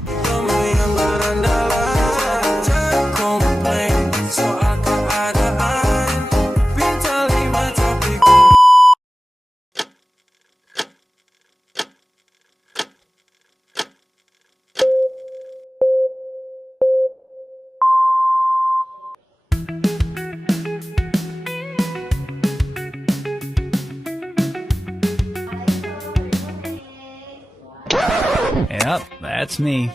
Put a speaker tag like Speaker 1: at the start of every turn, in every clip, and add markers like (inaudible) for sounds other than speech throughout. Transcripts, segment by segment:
Speaker 1: Bye. Yep, that's me.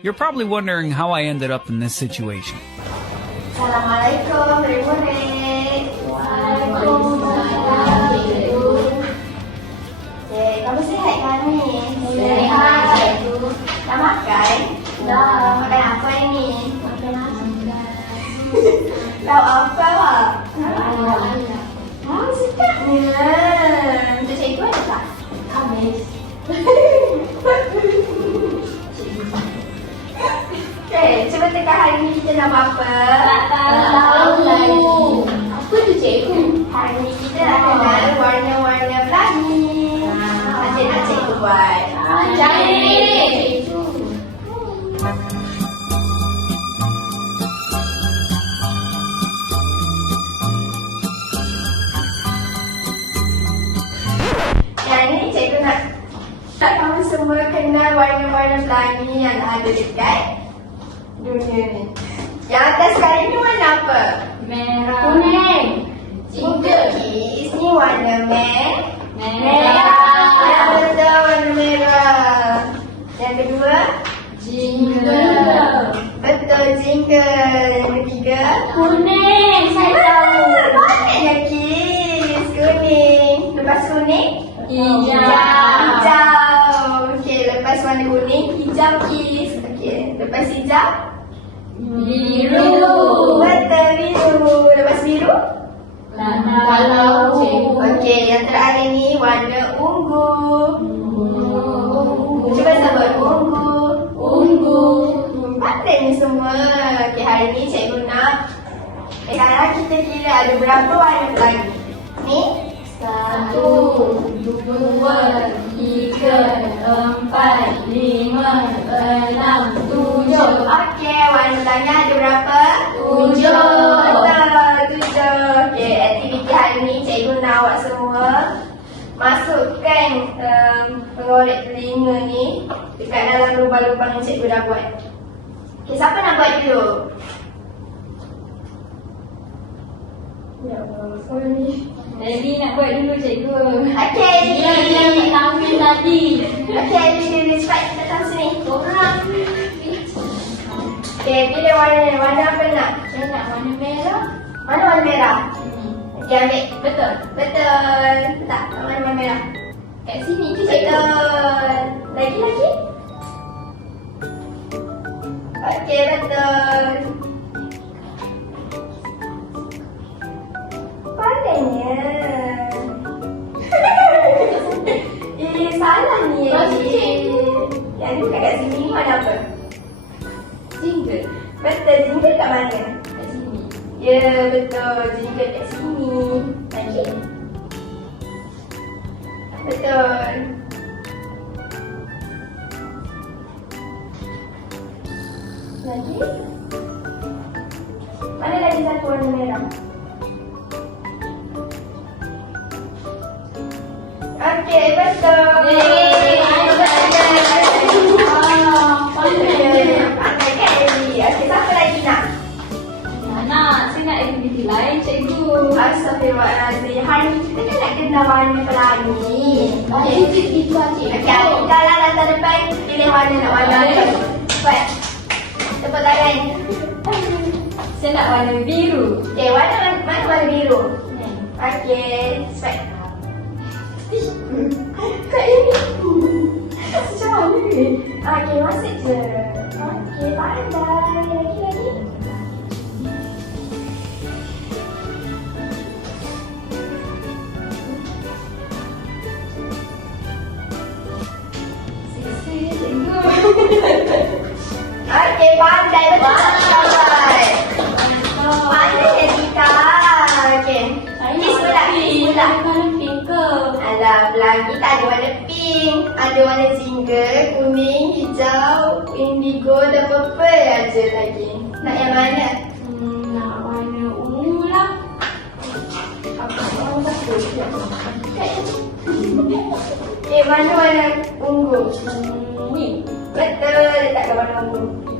Speaker 1: You're probably wondering how I ended up in this situation.
Speaker 2: Warna-warna pelangi yang ada dekat dunia ni. Yang atas sekali ni warna apa?
Speaker 3: Merah.
Speaker 2: Kuning.
Speaker 3: Jingga.
Speaker 2: Cookies ni warna merah.
Speaker 3: Merah.
Speaker 2: Yang betul warna merah. Yang kedua,
Speaker 3: Jingga.
Speaker 2: betul jingga. Yang ketiga,
Speaker 3: Kuning. Saya tahu.
Speaker 2: Banyak ya kis. Kuning. Lepas kuning,
Speaker 3: hijau.
Speaker 2: Okey, lepas warna kuning, hijau kis. Okey, lepas hijau,
Speaker 3: Biru.
Speaker 2: betul biru. Lepas biru,
Speaker 3: Kalau cikgu.
Speaker 2: okey, yang terakhir ni warna ungu. Cuba sebut ungu.
Speaker 3: Ungu.
Speaker 2: Pandai ni semua. Okey, hari ni cikgu nak sekarang kita kira ada berapa warna pelangi. Ni,
Speaker 3: Satu, dua, tiga, empat, lima, enam.
Speaker 2: Okey, pelangi ada berapa?
Speaker 3: Tujuh.
Speaker 2: Betul, tujuh. Okey, aktiviti hari ni cikgu nak awak semua masukkan um, pengorek telinga ni dekat dalam lubang-lubang yang cikgu dah buat. Okey, siapa nak buat dulu? Ya Allah, sorry ni.
Speaker 3: Nak buat dulu cikgu.
Speaker 2: Okey,
Speaker 3: Dia yang
Speaker 2: Lily.
Speaker 3: tampil tadi.
Speaker 2: Okey, Lily, cepat datang sini. Okey, pilih warna. Warna apa nak?
Speaker 3: Saya nak warna merah.
Speaker 2: Mana warna merah? Okey, ambil.
Speaker 3: Betul.
Speaker 2: Betul. Tak, warna merah?
Speaker 3: Kat sini tu.
Speaker 2: Betul. Lagi, lagi. Okey, betul. Pandainya. Kat mana?
Speaker 3: Kat sini.
Speaker 2: Ya, betul. Jingga kat sini. Lagi. Betul. Lagi. Mana lagi satu warna merah? Okey, betul.
Speaker 3: Yeay,
Speaker 2: Astagfirullahaladzim. Hari ni kita kan nak kenal warna pelangi. Okey.
Speaker 3: Okey, itu aja.
Speaker 2: Okey, aku latar depan. Pilih warna nak warna apa. Cepat. Tepuk tangan.
Speaker 3: Saya nak warna biru.
Speaker 2: Okey, warna mana, warna biru?
Speaker 3: Ni.
Speaker 2: Okey, cepat. Kak ini. Macam mana ni? Okey, masuk je. Kuning, hijau, indigo dan purple aja lagi. Nak yang mana?
Speaker 3: Hmm, nak warna ungu lah.
Speaker 2: Apa warna apa? Eh, mana warna?
Speaker 3: Hmm, ni.
Speaker 2: Betul. Ungu.
Speaker 3: Hmm, ni.
Speaker 2: Betul, letakkan warna ungu.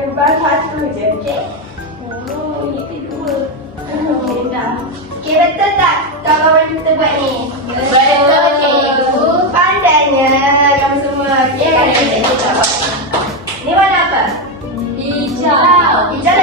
Speaker 2: Lubang satu je, okey? Oh, yang kedua. Okey, dah. Okey, betul tak cara yang kita buat ni?
Speaker 3: Betul, cikgu.
Speaker 2: Pandainya kamu semua. Okey, pandai cikgu jawab. Ni warna apa?
Speaker 3: Hijau.
Speaker 2: Hijau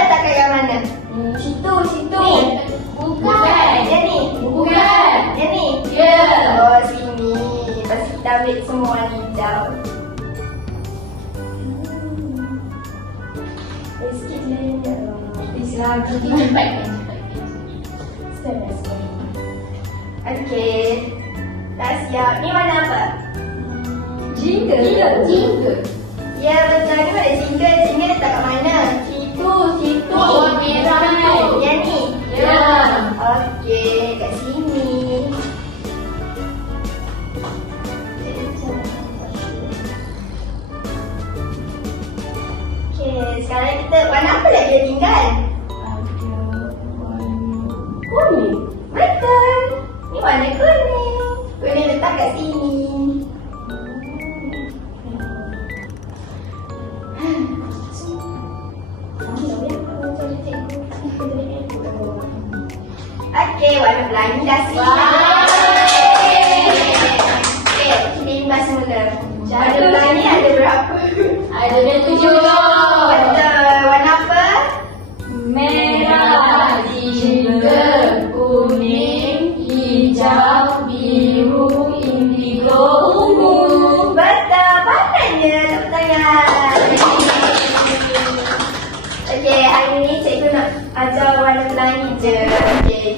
Speaker 2: Sekali. Okey. Dah siap. Ni warna apa?
Speaker 3: Jingga. Jingga.
Speaker 2: Ya, betul. Ni warna single.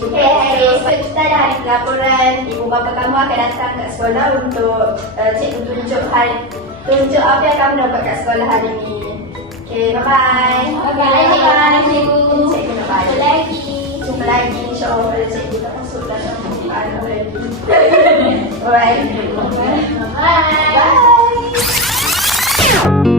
Speaker 2: Okay, hari esok kita ada hari pelaporan. Ibu bapa kamu akan datang kat sekolah untuk uh, cikgu tunjuk hari tunjuk apa yang kamu dapat kat sekolah hari ni. Okey, bye-bye.
Speaker 3: Bye-bye, cikgu.
Speaker 2: Cikgu nak bye.
Speaker 3: Jumpa lagi.
Speaker 2: Jumpa lagi insyaAllah cikgu tak masuk dalam anak lagi. (laughs) Alright.
Speaker 3: Bye.
Speaker 2: Bye. Okay,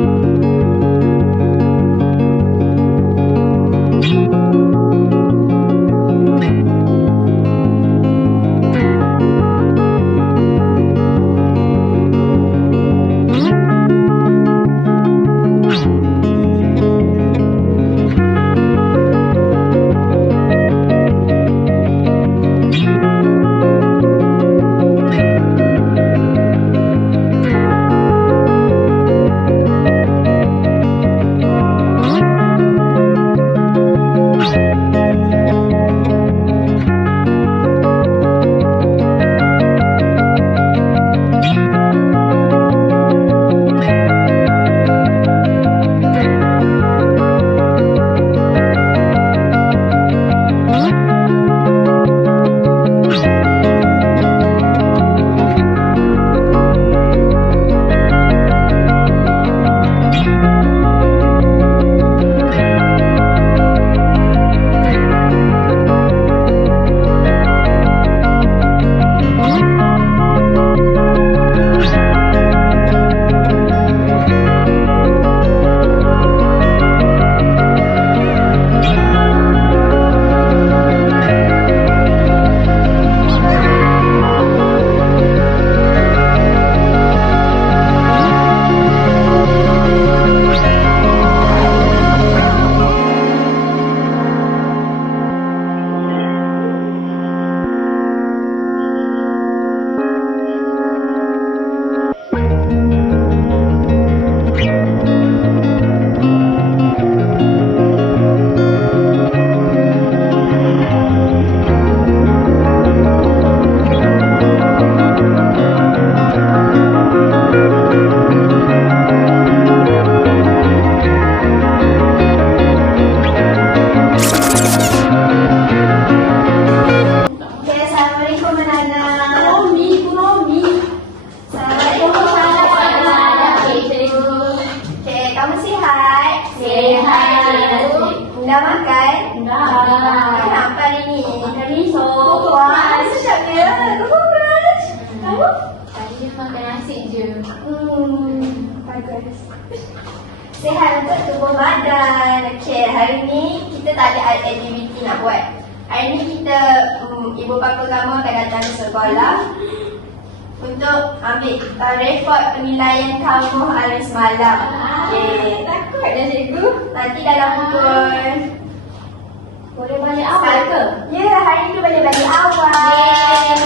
Speaker 2: Badan. Okay, hari ni kita tak ada aktiviti nak buat. Hari ni kita, hmm, ibu bapa kamu akan datang ke sekolah untuk ambil uh, rekod penilaian kamu hari semalam. Okey.
Speaker 3: Takut dah cikgu.
Speaker 2: Nanti dalam pukul
Speaker 3: Boleh balik awal ke?
Speaker 2: Ya, hari tu boleh balik awal.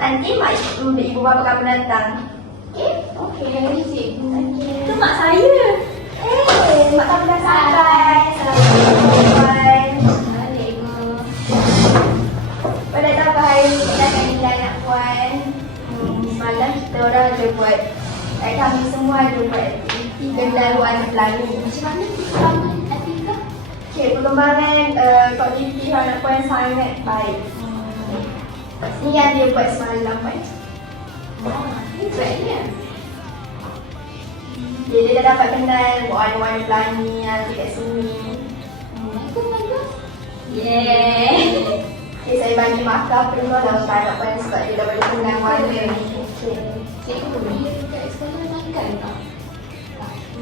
Speaker 2: Nanti mak ibu, ibu bapa kamu datang. Okey?
Speaker 3: Okey, cikgu.
Speaker 2: Okey.
Speaker 3: Itu mak saya.
Speaker 2: Eh, mak kamu dah sampai. Assalamualaikum.
Speaker 3: Hai, cikgu.
Speaker 2: Pada tahu ke hari ni kita akan nilai nak puan hmm, Semalam kita orang ada buat Eh kami semua ada buat aktiviti Kendal warna pelangi
Speaker 3: Macam mana perkembangan Atika?
Speaker 2: Okay, perkembangan uh, kogniti anak puan sangat baik Ni yang dia buat semalam kan
Speaker 3: Wah, hebatnya.
Speaker 2: Okay, Dia dah dapat kenal warna-warna pelangi yang dekat sini
Speaker 3: bagus. Yeay.
Speaker 2: Okay, saya bagi markah penuh lah untuk anak puan sebab dia dah boleh kenal warna ni Okay
Speaker 3: Cikgu, dia dekat sekolah makan tak?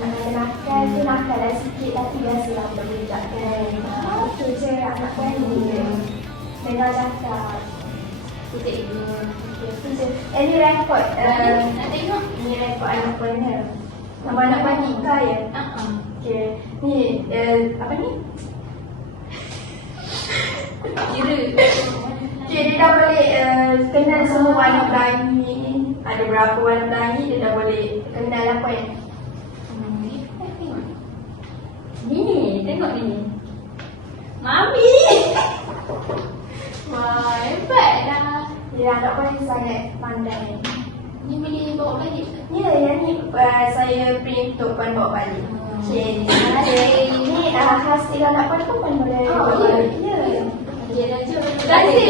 Speaker 2: Uh, nakal tu nakal lah sikit tapi biasalah budak-budak kan. Ah, tu je anak kan dia. Dengar cakap.
Speaker 3: Tu cikgu.
Speaker 2: Okay, tu je. Eh ni rekod.
Speaker 3: Nak tengok?
Speaker 2: ni rekod anak puan ya. Nama anak puan Tika ya.
Speaker 3: Ah,
Speaker 2: Okay. Ni uh, apa ni?
Speaker 3: Kira.
Speaker 2: Okay, dia dah boleh uh, kenal semua warna pelangi. Ada berapa warna pelangi dia dah boleh kenal apa yang.
Speaker 3: Ni, tengok ni. Mami. (laughs) Wah, hebat dah.
Speaker 2: dia anak puan sangat pandai.
Speaker 3: Ni boleh bawa balik?
Speaker 2: Ya, ni print untuk puan bawa balik. Okay, terima kasih. Ni uh, hasil anak puan pun puan boleh
Speaker 3: Oh,
Speaker 2: bawa balik. Ya.
Speaker 3: Dia dah jom.
Speaker 2: Terima kasih.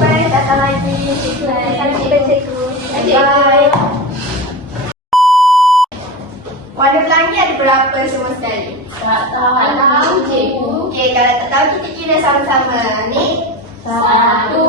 Speaker 2: Bye, datang lagi. Terima kasih, cikgu. Bye. Warna pelangi ada berapa semua sekali?
Speaker 3: Tak tahu, cikgu.
Speaker 2: Okey, kalau tak tahu kita kira sama-sama. Ni
Speaker 3: Satu,